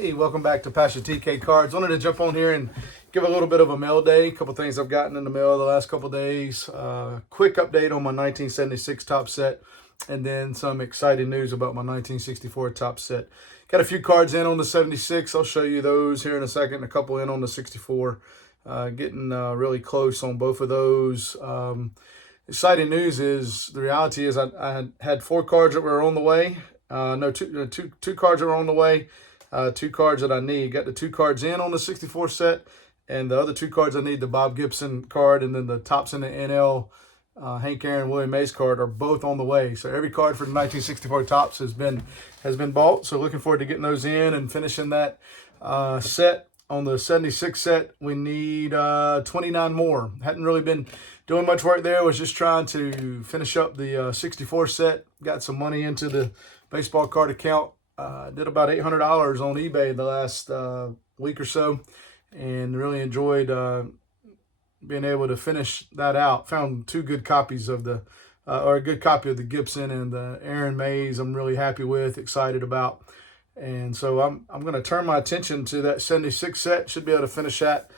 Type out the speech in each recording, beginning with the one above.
Hey, welcome back to Pastor TK Cards. Wanted to jump on here and give a little bit of a mail day. A couple things I've gotten in the mail the last couple days. Quick update on my 1976 top set, and then some exciting news about my 1964 top set. Got a few cards in on the 76. I'll show you those here in a second. A couple in on the 64. Getting really close on both of those. Exciting news is the reality is I had 4 cards that were on the way. Two cards that were on the way. 2 cards that I need. Got the 2 cards in on the 64 set, and the other 2 cards I need, the Bob Gibson card and then the Topps in the NL Hank Aaron Willie Mays card, are both on the way. So every card for the 1964 Topps has been bought. So looking forward to getting those in and finishing that set. On the 76 set, we need 29 more. Hadn't really been doing much work there. Was just trying to finish up the 64 set. Got some money into the baseball card account. Did about $800 on eBay the last week or so, and really enjoyed being able to finish that out. Found 2 good copies of the, or a good copy of the Gibson and the Aaron Mays. I'm really happy with, excited about, and so I'm going to turn my attention to that 76 set. Should be able to finish that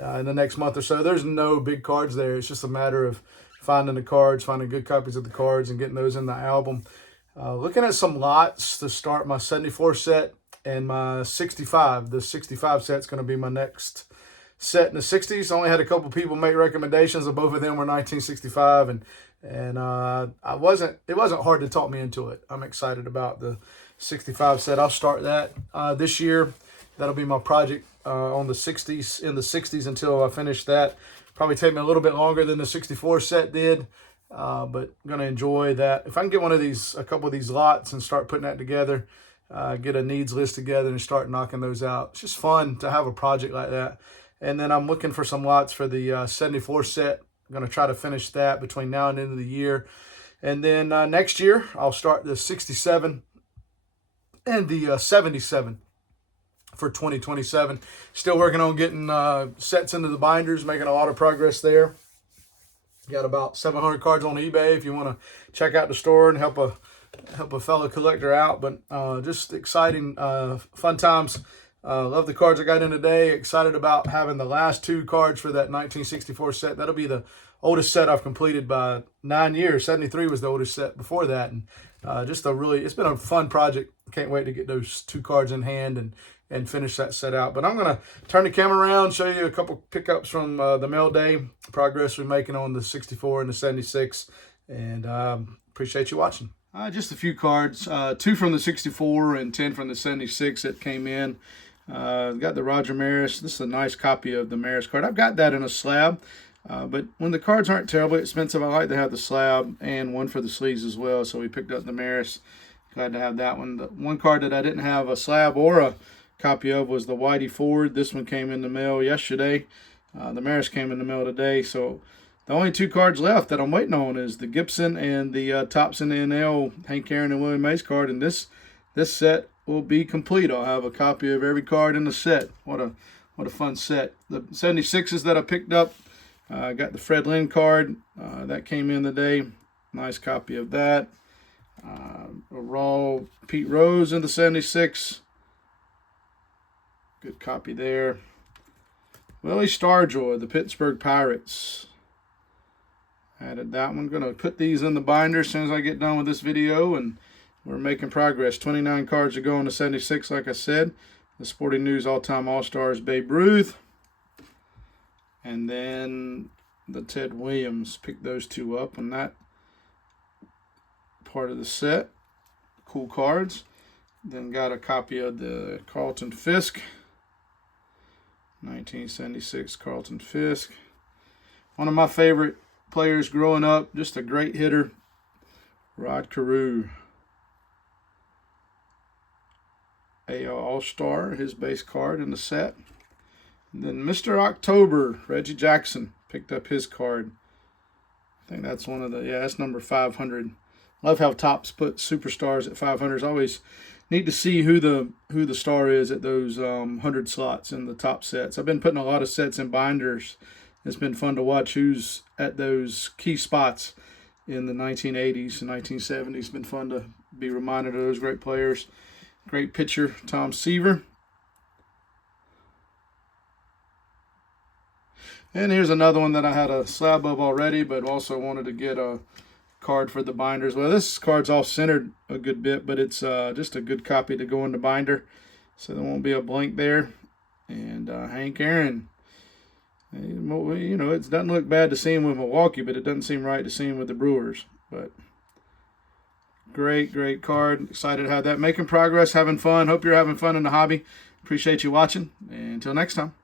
in the next month or so. There's no big cards there. It's just a matter of finding the cards, finding good copies of the cards, and getting those in the album. Looking at some lots to start my 74 set and my 65. The 65 set's going to be my next set in the 60s. I only had a couple people make recommendations, and both of them were 1965, and it wasn't hard to talk me into it. I'm excited about the 65 set. I'll start that this year. That'll be my project on the 60s, in the 60s, until I finish that. Probably take me a little bit longer than the 64 set did. But I'm going to enjoy that. If I can get a couple of these lots and start putting that together, get a needs list together and start knocking those out. It's just fun to have a project like that. And then I'm looking for some lots for the 74 set. I'm going to try to finish that between now and the end of the year. And then next year, I'll start the 67 and the 77 for 2027. Still working on getting sets into the binders, making a lot of progress there. Got about 700 cards on eBay if you want to check out the store and help a fellow collector out. But just exciting, fun times. Love the cards I got in today. Excited about having the last 2 cards for that 1964 set. That'll be the oldest set I've completed by 9 years. 73 was the oldest set before that. And it's been a fun project. Can't wait to get those 2 cards in hand and finish that set out. But I'm going to turn the camera around, show you a couple pickups from the mail day, progress we're making on the 64 and the 76, and appreciate you watching. Just a few cards, 2 from the 64 and 10 from the 76 that came in. Got the Roger Maris. This is a nice copy of the Maris card. I've got that in a slab, but when the cards aren't terribly expensive, I like to have the slab and one for the sleeves as well, so we picked up the Maris. Glad to have that one. The one card that I didn't have a slab or a copy of was the Whitey Ford. This one came in the mail yesterday. The Maris came in the mail today. So the only 2 cards left that I'm waiting on is the Gibson and the Topps in the NL Hank Aaron and Willie Mays card. And this set will be complete. I'll have a copy of every card in the set. What a fun set. The 76s that I picked up, I got the Fred Lynn card that came in today. Nice copy of that. A raw Pete Rose in the 76. Good copy there. Willie Stargell, the Pittsburgh Pirates. Added that one. Going to put these in the binder as soon as I get done with this video, and we're making progress. 29 cards to go on the 76, like I said. The Sporting News All-Time All-Stars, Babe Ruth. And then the Ted Williams. Picked those 2 up on that part of the set. Cool cards. Then got a copy of the Carlton Fisk. 1976 Carlton Fisk. One of my favorite players growing up. Just a great hitter. Rod Carew. AL All-Star, his base card in the set. And then Mr. October, Reggie Jackson, picked up his card. I think that's one of the, that's number 500. Love how Topps put superstars at 500s. Always neat to see who the star is at those 100 slots in the top sets. I've been putting a lot of sets in binders. It's been fun to watch who's at those key spots in the 1980s and 1970s. It's been fun to be reminded of those great players. Great pitcher, Tom Seaver. And here's another one that I had a slab of already, but also wanted to get a card for the binders. Well, this card's all centered a good bit, but it's just a good copy to go in the binder, so there won't be a blank there. And Hank Aaron, you know, it doesn't look bad to see him with Milwaukee, but it doesn't seem right to see him with the Brewers. But great, great card. Excited to have that. Making progress, having fun. Hope you're having fun in the hobby. Appreciate you watching. And until next time.